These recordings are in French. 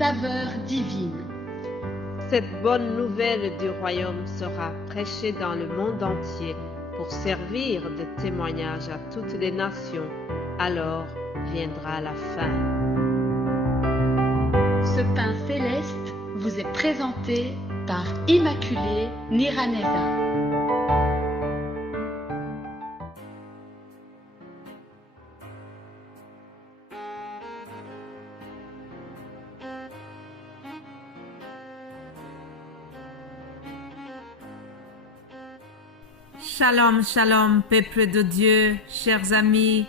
saveur divine. Cette bonne nouvelle du royaume sera prêchée dans le monde entier pour servir de témoignage à toutes les nations. Alors viendra la fin. Ce pain céleste vous est présenté par Immaculée Niraneza. Shalom, shalom, peuple de Dieu, chers amis,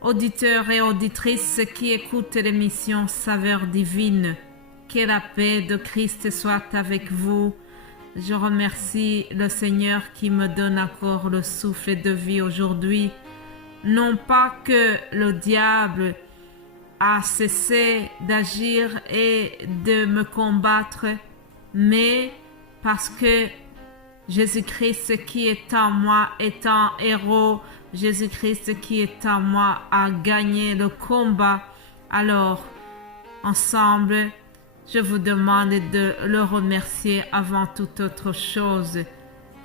auditeurs et auditrices qui écoutent l'émission Saveur divine. Que la paix de Christ soit avec vous. Je remercie le Seigneur qui me donne encore le souffle de vie aujourd'hui. Non pas que le diable a cessé d'agir et de me combattre, mais parce que Jésus-Christ qui est en moi est un héros. Jésus-Christ qui est en moi a gagné le combat. Alors, ensemble, je vous demande de le remercier avant toute autre chose.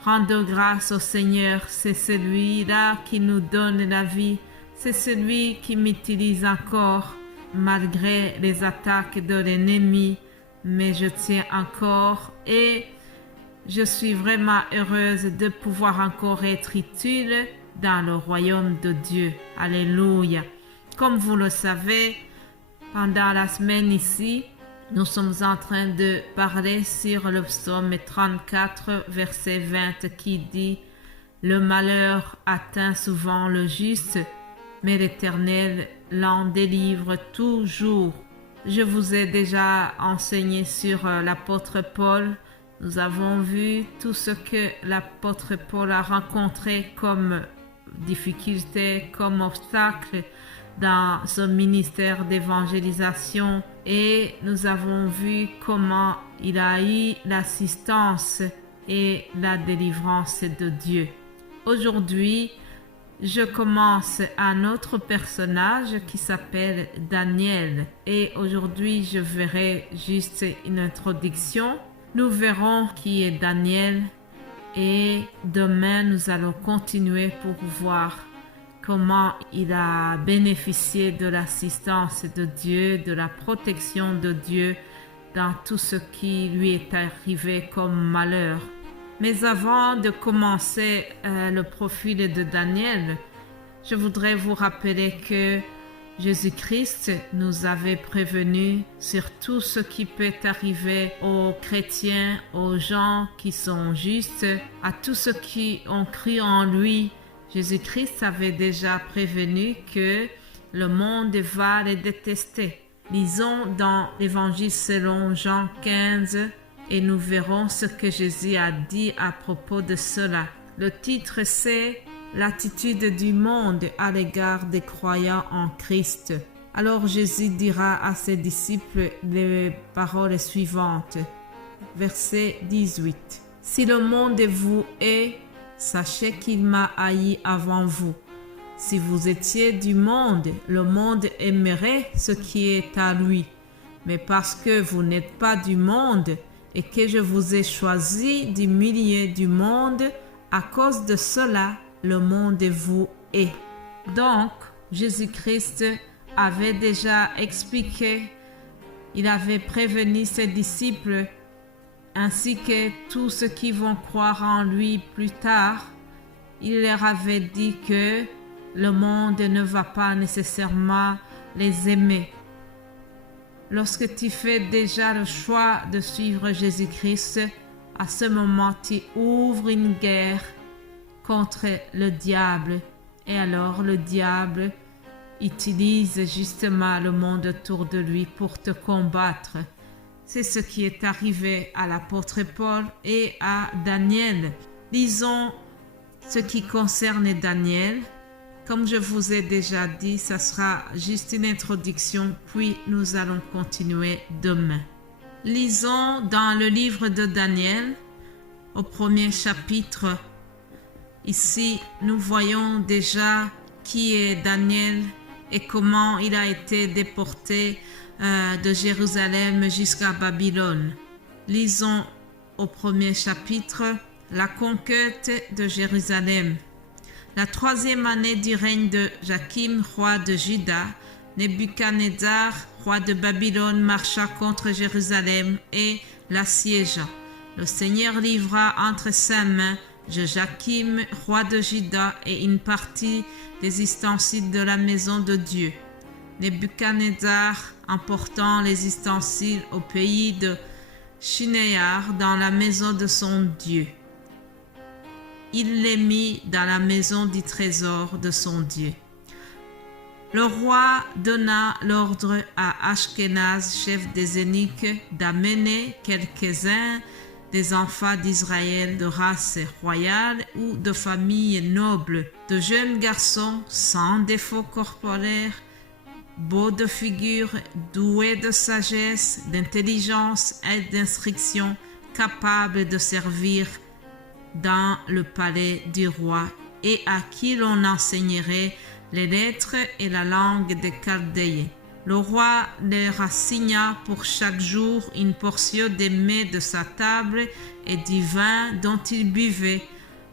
Rendons grâce au Seigneur, c'est celui-là qui nous donne la vie. C'est celui qui m'utilise encore malgré les attaques de l'ennemi. Mais je tiens encore et je suis vraiment heureuse de pouvoir encore être utile dans le royaume de Dieu. Alléluia. Comme vous le savez, pendant la semaine ici, nous sommes en train de parler sur le psaume 34, verset 20 qui dit « Le malheur atteint souvent le juste, mais l'Éternel l'en délivre toujours. » Je vous ai déjà enseigné sur l'apôtre Paul. Nous avons vu tout ce que l'apôtre Paul a rencontré comme difficultés, comme obstacles dans son ministère d'évangélisation et nous avons vu comment il a eu l'assistance et la délivrance de Dieu. Aujourd'hui, je commence un autre personnage qui s'appelle Daniel et aujourd'hui je verrai juste une introduction. Nous verrons qui est Daniel et demain nous allons continuer pour voir comment il a bénéficié de l'assistance de Dieu, de la protection de Dieu dans tout ce qui lui est arrivé comme malheur. Mais avant de commencer le profil de Daniel, je voudrais vous rappeler que Jésus-Christ nous avait prévenus sur tout ce qui peut arriver aux chrétiens, aux gens qui sont justes, à tous ceux qui ont cru en lui. Jésus-Christ avait déjà prévenu que le monde va les détester. Lisons dans l'Évangile selon Jean 15 et nous verrons ce que Jésus a dit à propos de cela. Le titre c'est l'attitude du monde à l'égard des croyants en Christ. Alors Jésus dira à ses disciples les paroles suivantes. Verset 18. Si le monde vous hait, sachez qu'il m'a haï avant vous. Si vous étiez du monde, le monde aimerait ce qui est à lui. Mais parce que vous n'êtes pas du monde et que je vous ai choisi du milieu du monde, à cause de cela, le monde vous hait. Donc, Jésus-Christ avait déjà expliqué, il avait prévenu ses disciples ainsi que tous ceux qui vont croire en lui plus tard. Il leur avait dit que le monde ne va pas nécessairement les aimer. Lorsque tu fais déjà le choix de suivre Jésus-Christ, à ce moment tu ouvres une guerre contre le diable. Et alors le diable utilise justement le monde autour de lui pour te combattre. C'est ce qui est arrivé à l'apôtre Paul et à Daniel. Lisons ce qui concerne Daniel. Comme je vous ai déjà dit, ça sera juste une introduction, puis nous allons continuer demain. Lisons dans le livre de Daniel, au premier chapitre. Ici, nous voyons déjà qui est Daniel et comment il a été déporté de Jérusalem jusqu'à Babylone. Lisons au premier chapitre la conquête de Jérusalem. La 3e année du règne de Joachim, roi de Juda, Nebuchadnezzar, roi de Babylone, marcha contre Jérusalem et l'assiégea. Le Seigneur livra entre ses mains Joachim, roi de Juda, et une partie des ustensiles de la maison de Dieu. Nebuchadnezzar, emportant les ustensiles au pays de Shinéar dans la maison de son Dieu. Il les mit dans la maison du trésor de son Dieu. Le roi donna l'ordre à Ashkenaz, chef des eunuques, d'amener quelques-uns des enfants d'Israël de race royale ou de famille noble, de jeunes garçons sans défaut corporel, beaux de figure, doués de sagesse, d'intelligence et d'instruction, capables de servir dans le palais du roi et à qui l'on enseignerait les lettres et la langue des Chaldéens. Le roi leur assigna pour chaque jour une portion des mets de sa table et du vin dont ils buvaient,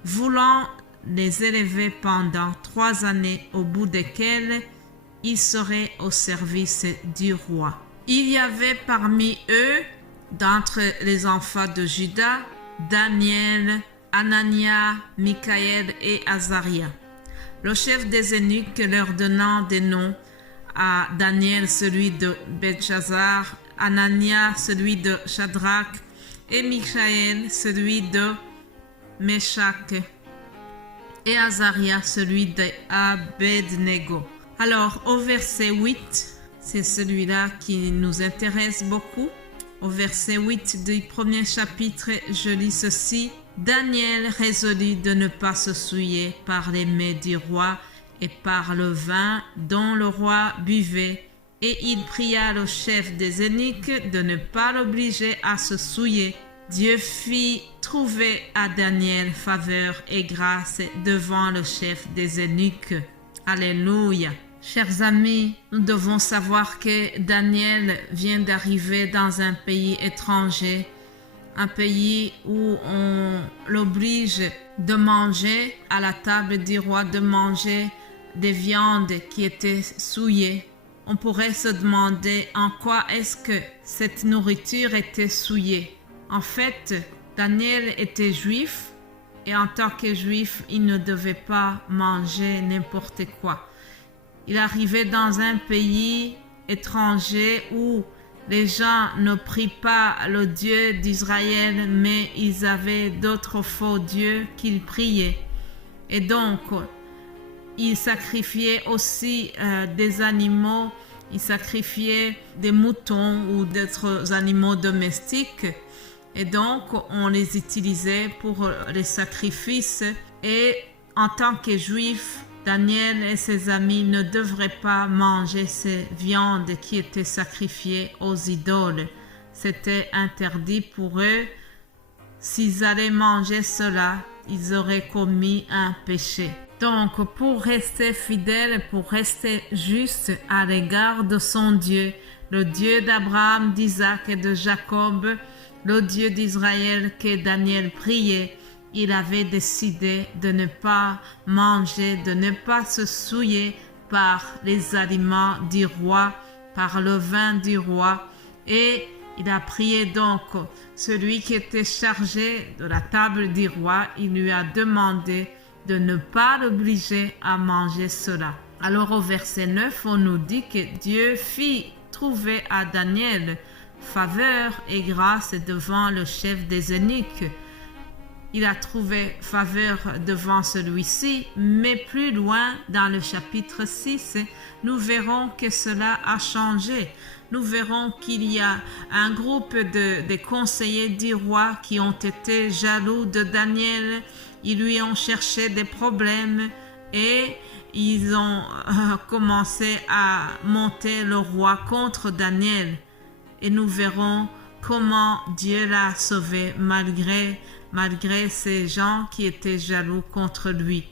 voulant les élever pendant 3 années, au bout desquelles ils seraient au service du roi. Il y avait parmi eux, d'entre les enfants de Juda, Daniel, Anania, Michaël et Azaria. Le chef des eunuques leur donnant des noms, à Daniel celui de Belchazzar, Anania celui de Shadrach et Michaël celui de Meshach et Azaria celui de Abednego. Alors au verset 8, c'est celui-là qui nous intéresse beaucoup. Au verset 8 du premier chapitre, je lis ceci. Daniel résolut de ne pas se souiller par les mets du roi et par le vin dont le roi buvait, et il pria le chef des eunuques de ne pas l'obliger à se souiller. Dieu fit trouver à Daniel faveur et grâce devant le chef des eunuques. Alléluia. Chers amis, nous devons savoir que Daniel vient d'arriver dans un pays étranger, un pays où on l'oblige de manger à la table du roi, de manger des viandes qui étaient souillées. On pourrait se demander en quoi est-ce que cette nourriture était souillée. En fait, Daniel était juif et en tant que juif, il ne devait pas manger n'importe quoi. Il arrivait dans un pays étranger où les gens ne prient pas le Dieu d'Israël, mais ils avaient d'autres faux dieux qu'ils priaient. Et donc, ils sacrifiaient aussi des animaux, ils sacrifiaient des moutons ou d'autres animaux domestiques. Et donc, on les utilisait pour les sacrifices. Et en tant que juifs, Daniel et ses amis ne devraient pas manger ces viandes qui étaient sacrifiées aux idoles. C'était interdit pour eux. S'ils allaient manger cela, ils auraient commis un péché. Donc, pour rester fidèle, pour rester juste à l'égard de son Dieu, le Dieu d'Abraham, d'Isaac et de Jacob, le Dieu d'Israël que Daniel priait, il avait décidé de ne pas manger, de ne pas se souiller par les aliments du roi, par le vin du roi. Et il a prié donc celui qui était chargé de la table du roi, il lui a demandé de ne pas l'obliger à manger cela. Alors au verset 9, on nous dit que Dieu fit trouver à Daniel faveur et grâce devant le chef des eunuques. Il a trouvé faveur devant celui-ci, mais plus loin dans le chapitre 6, nous verrons que cela a changé. Nous verrons qu'il y a un groupe de conseillers du roi qui ont été jaloux de Daniel. Ils lui ont cherché des problèmes et ils ont commencé à monter le roi contre Daniel. Et nous verrons comment Dieu l'a sauvé malgré ces gens qui étaient jaloux contre lui.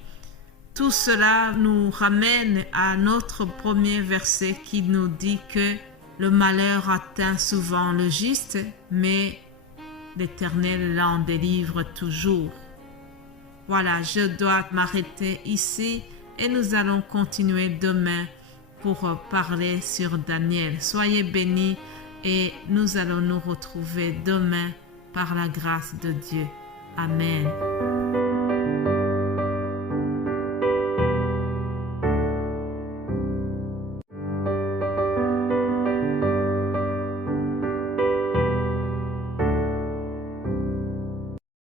Tout cela nous ramène à notre premier verset qui nous dit que Le malheur atteint souvent le juste, mais l'Éternel l'en délivre toujours. Voilà, je dois m'arrêter ici et nous allons continuer demain pour parler sur Daniel. Soyez bénis et nous allons nous retrouver demain par la grâce de Dieu. Amen.